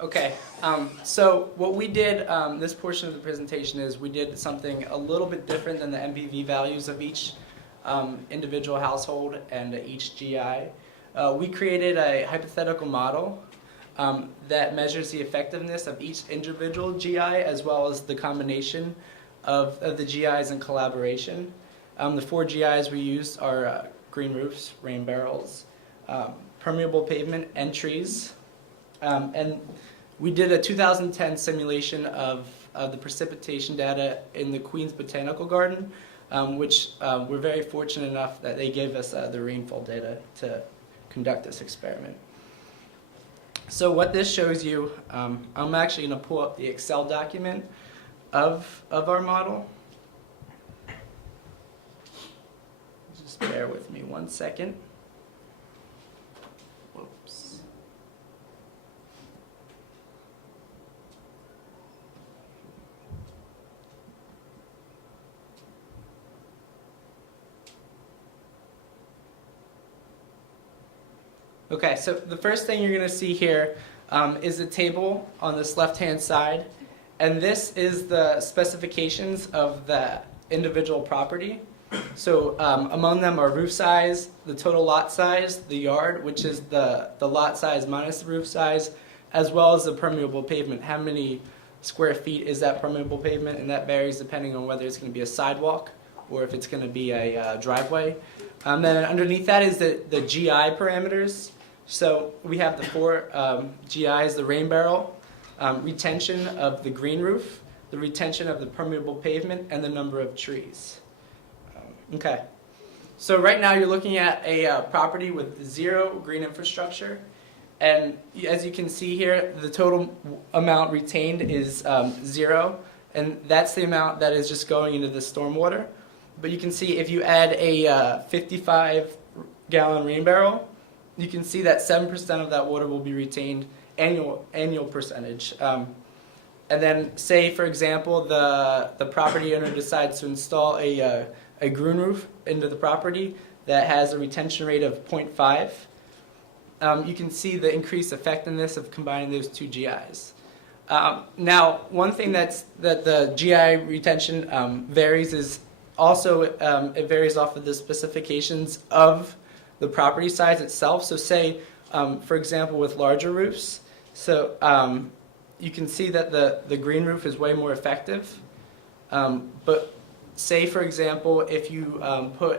Okay, so what we did, this portion of the presentation is we did something a little bit different than the MPV values of each individual household and each GI. We created a hypothetical model that measures the effectiveness of each individual GI as well as the combination of the GIs in collaboration. The 4 GIs we used are green roofs, rain barrels, permeable pavement, and trees. And we did a 2010 simulation of the precipitation data in the Queens Botanical Garden, which we're very fortunate enough that they gave us the rainfall data to conduct this experiment. So what this shows you, I'm actually going to pull up the Excel document of our model. Just bear with me 1 second. Whoops. Okay, so the first thing you're going to see here is a table on this left-hand side, and this is the specifications of the individual property. So among them are roof size, the total lot size, the yard, which is the lot size minus the roof size, as well as the permeable pavement. How many square feet is that permeable pavement? And that varies depending on whether it's going to be a sidewalk or if it's going to be a driveway. Then underneath that is the GI parameters. So we have the 4 GIs, the rain barrel, retention of the green roof, the retention of the permeable pavement, and the number of trees. Okay, so right now you're looking at a property with 0 green infrastructure, and as you can see here, the total amount retained is 0, and that's the amount that is just going into the stormwater. But you can see if you add a 55-gallon rain barrel, you can see that 7% of that water will be retained, annual percentage. And then say, for example, the property owner decides to install a green roof into the property that has a retention rate of 0.5. You can see the increased effectiveness of combining those 2 GIs. Now, one thing that the GI retention varies is also it varies off of the specifications of the property size itself. So say, for example, with larger roofs, so you can see that the green roof is way more effective. But say, for example, if you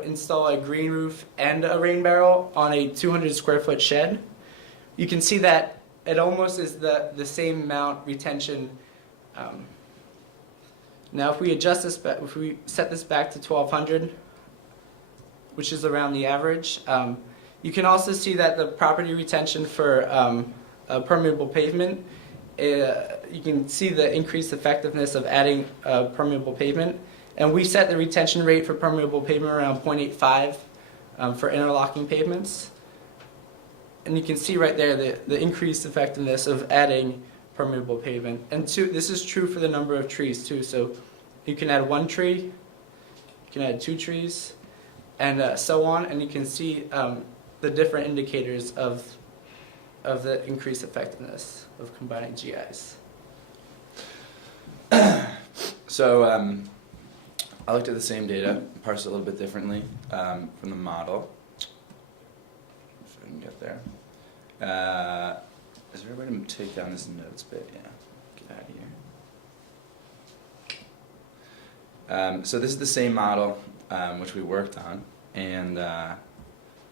install a green roof and a rain barrel on a 200 square foot shed, you can see that it almost is the same amount retention. Now if we adjust this, if we set this back to 1200, which is around the average, you can also see that the property retention for permeable pavement, you can see the increased effectiveness of adding permeable pavement. And we set the retention rate for permeable pavement around 0.85 for interlocking pavements. And you can see right there the increased effectiveness of adding permeable pavement. And this is true for the number of trees too. So you can add 1 tree, you can add 2 trees, and so on. And you can see the different indicators of the increased effectiveness of combining GIs. So I looked at the same data, parsed it a little bit differently from the model. If I can get there. Is there a way to take down this notes bit? Yeah, get out of here. So this is the same model which we worked on, and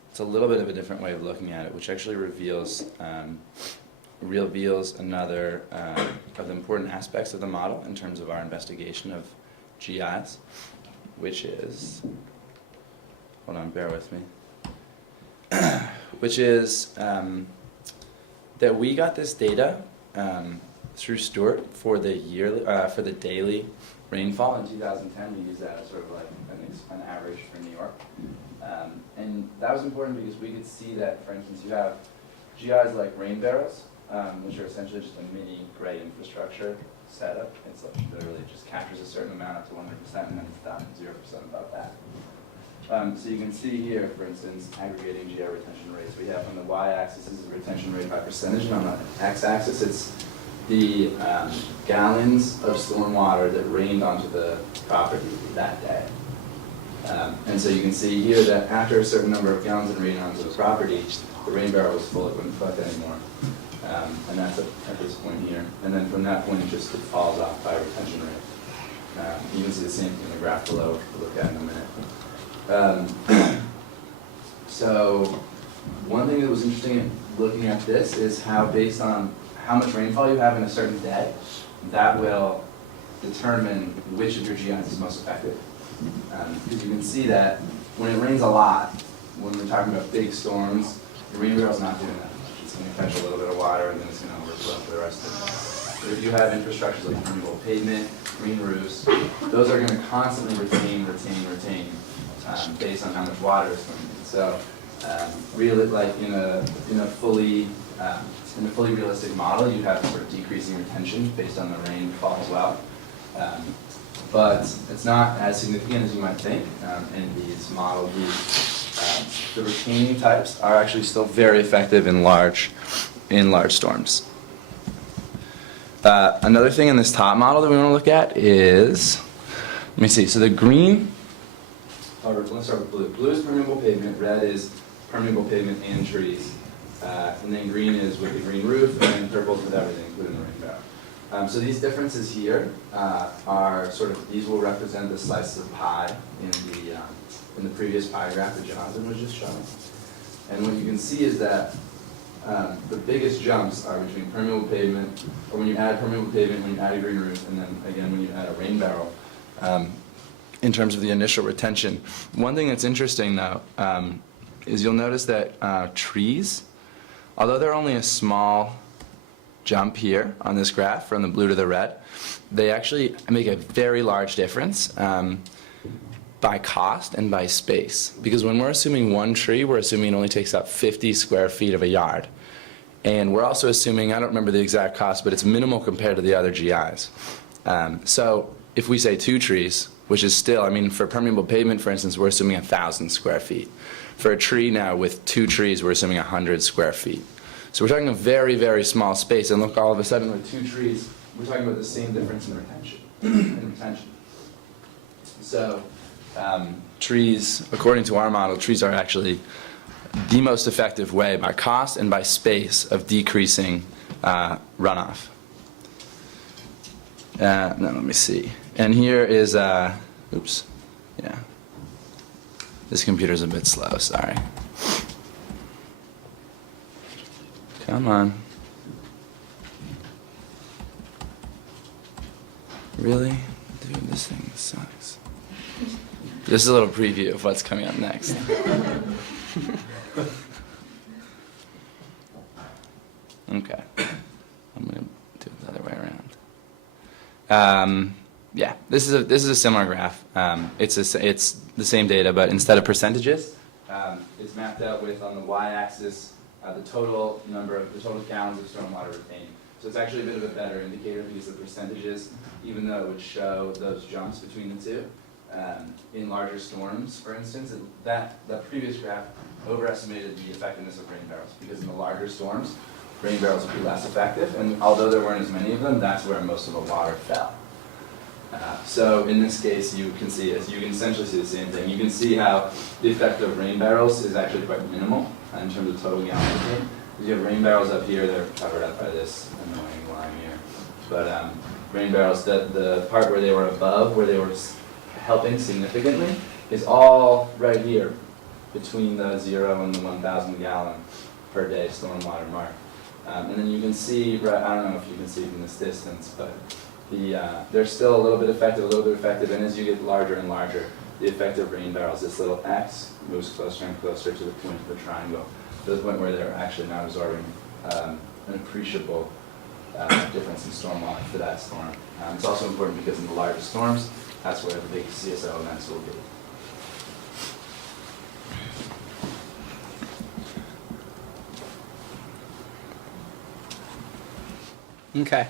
it's a little bit of a different way of looking at it, which actually reveals another of the important aspects of the model in terms of our investigation of GIs, which is, hold on, bear with me, which is that we got this data through Stuart for the yearly, for the daily rainfall in 2010. We used that as sort of like an average for New York, and that was important because we could see that, for instance, you have GIs like rain barrels, which are essentially just a mini gray infrastructure setup. It's like literally just captures a certain amount up to 100%, and then it's done 0% above that. So you can see here, for instance, aggregating GI retention rates. We have on the y-axis is the retention rate by percentage, and on the x-axis it's the gallons of storm water that rained onto the property that day. And so you can see here that after a certain number of gallons of rain onto the property, the rain barrel was full, it wouldn't collect anymore. And that's at this point here. And then from that point, it falls off by retention rate. You can see the same thing in the graph below, which we'll look at in a minute. So one thing that was interesting in looking at this is how, based on how much rainfall you have in a certain day, that will determine which of your GIs is most effective. Because you can see that when it rains a lot, when we're talking about big storms, the rain barrel's not doing that much. It's going to catch a little bit of water and then it's going to overflow for the rest of it. But if you have infrastructures like permeable pavement, green roofs, those are going to constantly retain based on how much water is coming in. So really, like in a fully realistic model, you have sort of decreasing retention based on the rainfall as well. But it's not as significant as you might think in these model views. The retaining types are actually still very effective in large storms. Another thing in this top model that we want to look at is, let me see, so the green, let's start with blue. Blue is permeable pavement, red is permeable pavement and trees, and then green is with the green roof, and then purple is with everything, including the rain barrel. So these differences here are sort of, these will represent the slices of pie in the previous pie graph that Jonathan was just showing. And what you can see is that the biggest jumps are between permeable pavement, or when you add permeable pavement, when you add a green roof, and then again when you add a rain barrel, in terms of the initial retention. One thing that's interesting though, is you'll notice that trees, although they're only a small jump here on this graph from the blue to the red, they actually make a very large difference by cost and by space. Because when we're assuming one tree, we're assuming it only takes up 50 square feet of a yard. And we're also assuming, I don't remember the exact cost, but it's minimal compared to the other GIs. So if we say 2 trees, which is still, I mean, for permeable pavement, for instance, we're assuming 1,000 square feet. For a tree now, with 2 trees, we're assuming 100 square feet. So we're talking a very, very small space, and look, all of a sudden with 2 trees, we're talking about the same difference in retention. So trees, according to our model, trees are actually the most effective way by cost and by space of decreasing runoff. Now let me see. And here is, oops, yeah. This computer's a bit slow, sorry. Come on. Really? Dude, this thing sucks. This is a little preview of what's coming up next. Okay. I'm going to do it the other way around. Yeah, this is a similar graph. It's the same data, but instead of percentages, it's mapped out with, on the y-axis, the total gallons of stormwater retained. So it's actually a bit of a better indicator because the percentages, even though it would show those jumps between the two, in larger storms, for instance, that previous graph overestimated the effectiveness of rain barrels because in the larger storms, rain barrels would be less effective, and although there weren't as many of them, that's where most of the water fell. So in this case, you can essentially see the same thing. You can see how the effect of rain barrels is actually quite minimal in terms of total gallon retained. You have rain barrels up here, they're covered up by this annoying line here. But rain barrels, the part where they were above, where they were helping significantly, is all right here between the 0 and the 1,000 gallon per day stormwater mark. And then you can see, I don't know if you can see from this distance, but they're still a little bit effective, and as you get larger and larger, the effect of rain barrels, this little X, moves closer and closer to the point of the triangle, to the point where they're actually not absorbing an appreciable difference in stormwater for that storm. It's also important because in the largest storms, that's where the big CSO events will be. Okay.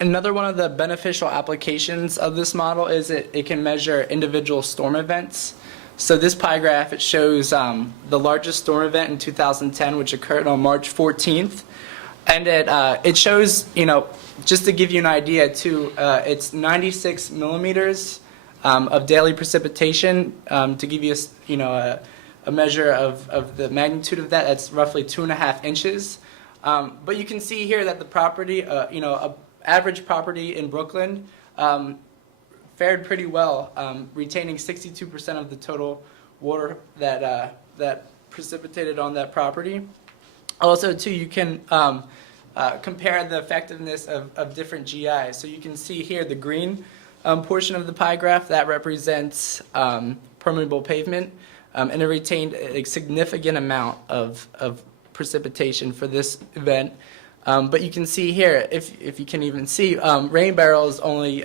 Another one of the beneficial applications of this model is it can measure individual storm events. So this pie graph, it shows the largest storm event in 2010, which occurred on March 14th. And it shows, just to give you an idea too, it's 96 millimeters of daily precipitation. To give you a measure of the magnitude of that, that's roughly 2.5 inches. But you can see here that the property, a average property in Brooklyn fared pretty well, retaining 62% of the total water that precipitated on that property. Also, too, you can compare the effectiveness of different GIs. So you can see here the green portion of the pie graph, that represents permeable pavement, and it retained a significant amount of precipitation for this event. But you can see here, if you can even see, rain barrels only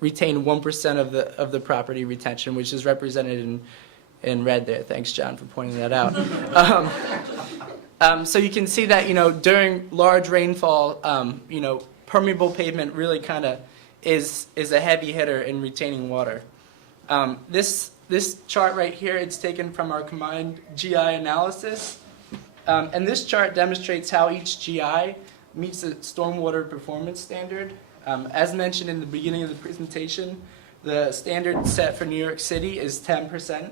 retain 1% of the property retention, which is represented in red there. Thanks, John, for pointing that out. So you can see that, during large rainfall, permeable pavement really kind of is a heavy hitter in retaining water. This chart right here, it's taken from our combined GI analysis. And this chart demonstrates how each GI meets the stormwater performance standard. As mentioned in the beginning of the presentation, the standard set for New York City is 10%.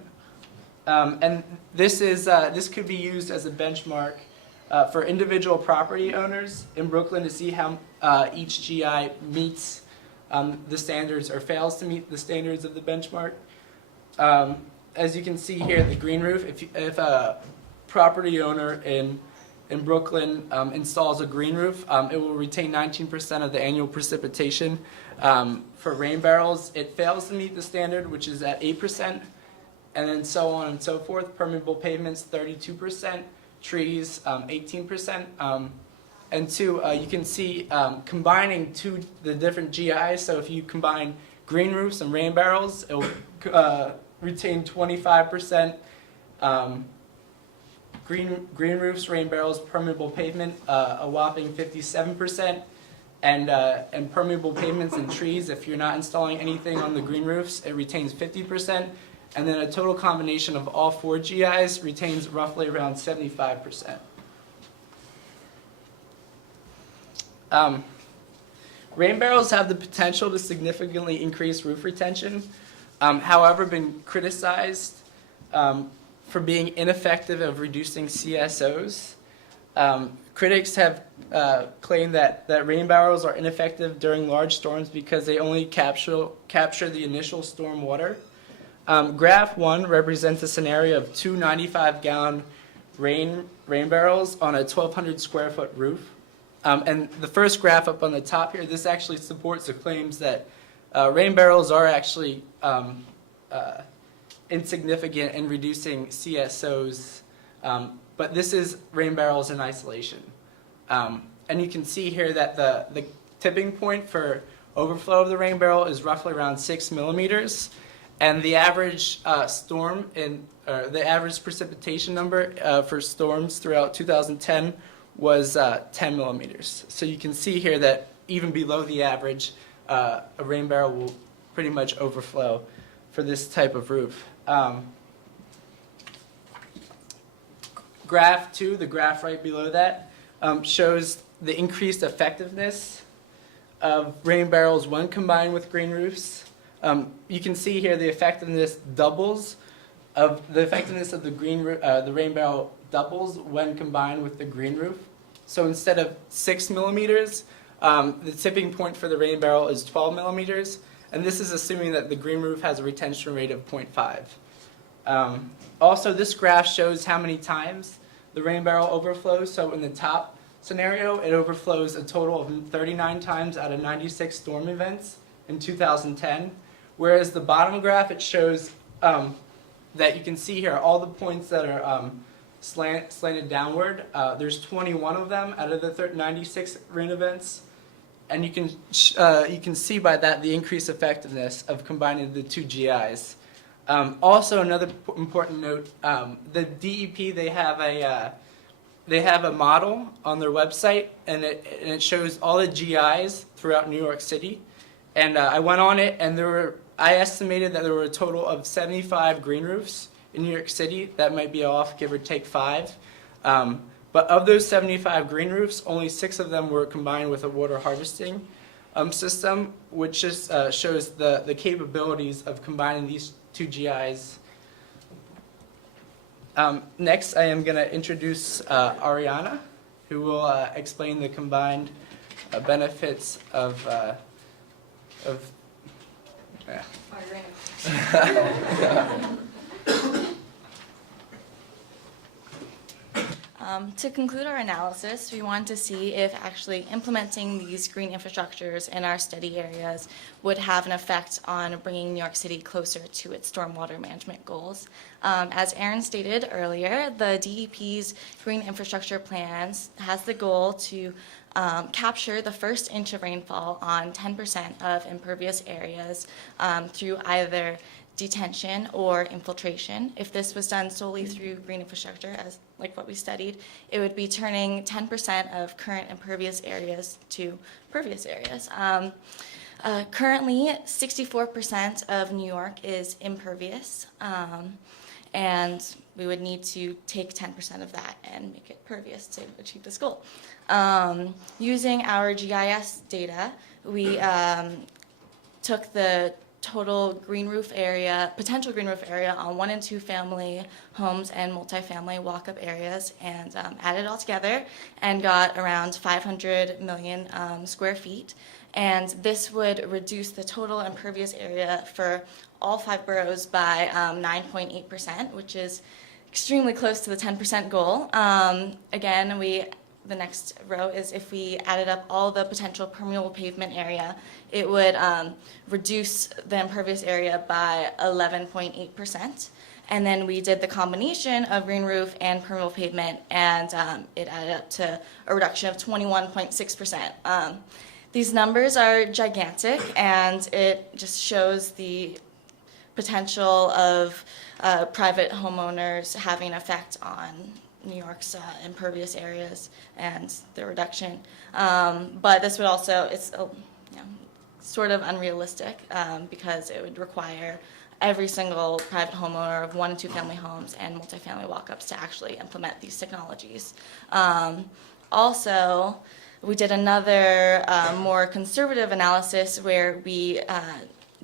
And this could be used as a benchmark for individual property owners in Brooklyn to see how each GI meets the standards or fails to meet the standards of the benchmark. As you can see here, the green roof, if a property owner in Brooklyn installs a green roof, it will retain 19% of the annual precipitation. For rain barrels, it fails to meet the standard, which is at 8%. And then so on and so forth. Permeable pavements, 32%. Trees, 18%. And two, you can see combining the different GIs. So if you combine green roofs and rain barrels, it will retain 25%. Green roofs, rain barrels, permeable pavement, a whopping 57%. And permeable pavements and trees, if you're not installing anything on the green roofs, it retains 50%. And then a total combination of all 4 GIs retains roughly around 75%. Rain barrels have the potential to significantly increase roof retention, however, been criticized for being ineffective of reducing CSOs. Critics have claimed that rain barrels are ineffective during large storms because they only capture the initial storm water. Graph 1 represents a scenario of 2 95-gallon rain barrels on a 1,200 square foot roof. And the first graph up on the top here, this actually supports the claims that rain barrels are actually insignificant in reducing CSOs, but this is rain barrels in isolation. And you can see here that the tipping point for overflow of the rain barrel is roughly around 6 millimeters. And the average the average precipitation number for storms throughout 2010 was 10 millimeters. So you can see here that even below the average, a rain barrel will pretty much overflow for this type of roof. Graph 2, the graph right below that, shows the increased effectiveness of rain barrels when combined with green roofs. You can see here the effectiveness of the rain barrel doubles when combined with the green roof. So instead of 6 millimeters, the tipping point for the rain barrel is 12 millimeters, and this is assuming that the green roof has a retention rate of 0.5. Also, this graph shows how many times the rain barrel overflows. So in the top scenario, it overflows a total of 39 times out of 96 storm events in 2010. Whereas the bottom graph, it shows that you can see here all the points that are slanted downward. There's 21 of them out of the 96 rain events. And you can see by that the increased effectiveness of combining the 2 GIs. Also, another important note: the DEP, they have a model on their website, and it shows all the GIs throughout New York City. And I went on it, and I estimated that there were a total of 75 green roofs in New York City. That might be off, give or take 5. But of those 75 green roofs, only 6 of them were combined with a water harvesting system, which just shows the capabilities of combining these two GIs. Next, I am going to introduce Ariana, who will explain the combined benefits of yeah. To conclude our analysis, we wanted to see if actually implementing these green infrastructures in our study areas would have an effect on bringing New York City closer to its stormwater management goals. As Aaron stated earlier, the DEP's green infrastructure plans has the goal to capture the first inch of rainfall on 10% of impervious areas through either detention or infiltration. If this was done solely through green infrastructure, as like what we studied, it would be turning 10% of current impervious areas to pervious areas. Currently, 64% of New York is impervious, and we would need to take 10% of that and make it pervious to achieve this goal. Using our GIS data, we took the total green roof area, potential green roof area on 1 and 2 family homes and multifamily walk-up areas, and added it all together and got around 500 million square feet. And this would reduce the total impervious area for all 5 boroughs by 9.8%, which is extremely close to the 10% goal. Again, the next row is if we added up all the potential permeable pavement area, it would reduce the impervious area by 11.8%. And then we did the combination of green roof and permeable pavement, and it added up to a reduction of 21.6%. These numbers are gigantic, and it just shows the potential of private homeowners having an effect on New York's impervious areas and the reduction. But this would also, it's sort of unrealistic because it would require every single private homeowner of 1 and 2 family homes and multifamily walk-ups to actually implement these technologies. Also, we did another more conservative analysis where we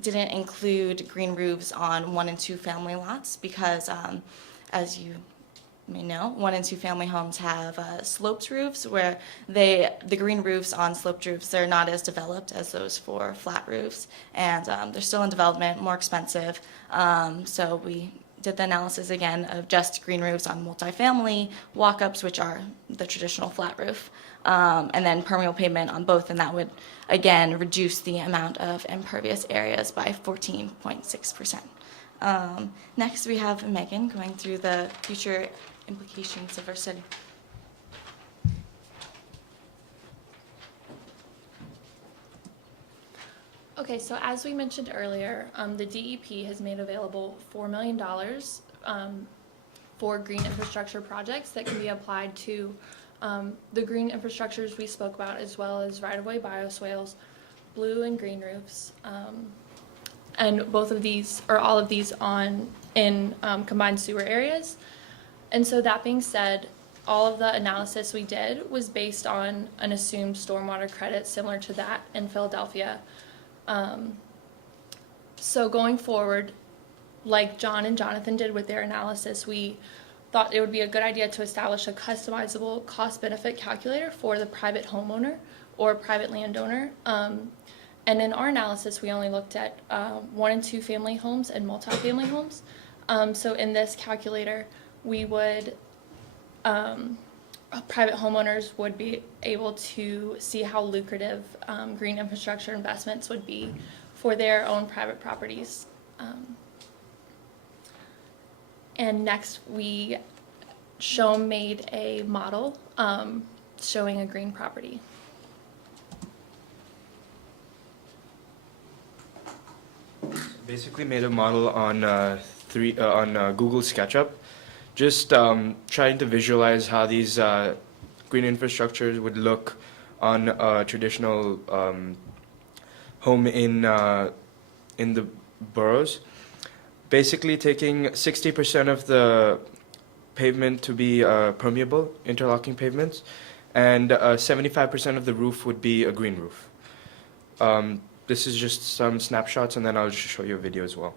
didn't include green roofs on 1 and 2 family lots because, as you may know, 1 and 2 family homes have sloped roofs where the green roofs on sloped roofs, they're not as developed as those for flat roofs, and they're still in development, more expensive. So we did the analysis again of just green roofs on multifamily walk-ups, which are the traditional flat roof, and then permeable pavement on both, and that would again reduce the amount of impervious areas by 14.6%. Next, we have Megan going through the future implications of our study. Okay, so as we mentioned earlier, the DEP has made available $4 million for green infrastructure projects that can be applied to the green infrastructures we spoke about, as well as right-of-way bioswales, blue and green roofs, and both of these, or all of these, in combined sewer areas. And so that being said, all of the analysis we did was based on an assumed stormwater credit similar to that in Philadelphia. So going forward, like John and Jonathan did with their analysis, we thought it would be a good idea to establish a customizable cost-benefit calculator for the private homeowner or private landowner. And in our analysis, we only looked at 1 and 2 family homes and multifamily homes. So in this calculator, we would, private homeowners would be able to see how lucrative green infrastructure investments would be for their own private properties. And next, we made a model showing a green property. Basically made a model on Google SketchUp, just trying to visualize how these green infrastructures would look on a traditional home in the boroughs. Basically taking 60% of the pavement to be permeable, interlocking pavements, and 75% of the roof would be a green roof. This is just some snapshots, and then I'll just show you a video as well.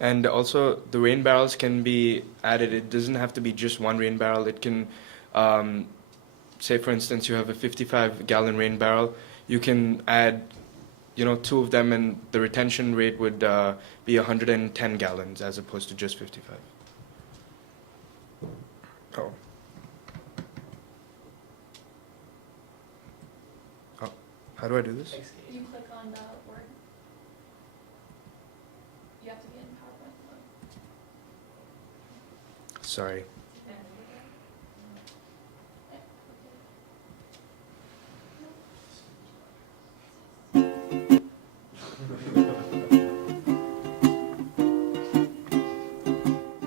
And also, the rain barrels can be added. It doesn't have to be just one rain barrel. It can, say for instance, you have a 55-gallon rain barrel. You can add, 2 of them, and the retention rate would be 110 gallons as opposed to just 55. Oh. Oh. How do I do this? You click on the word. You have to be in PowerPoint mode. Sorry.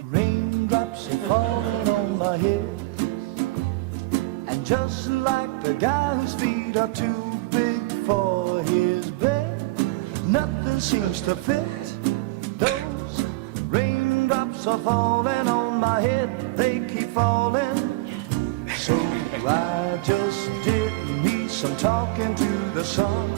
Raindrops are falling on my head, and just like the guy whose feet are too big for his bed, nothing seems to fit. Those raindrops are falling on my head, they keep falling. So I just did me some talking to the sun.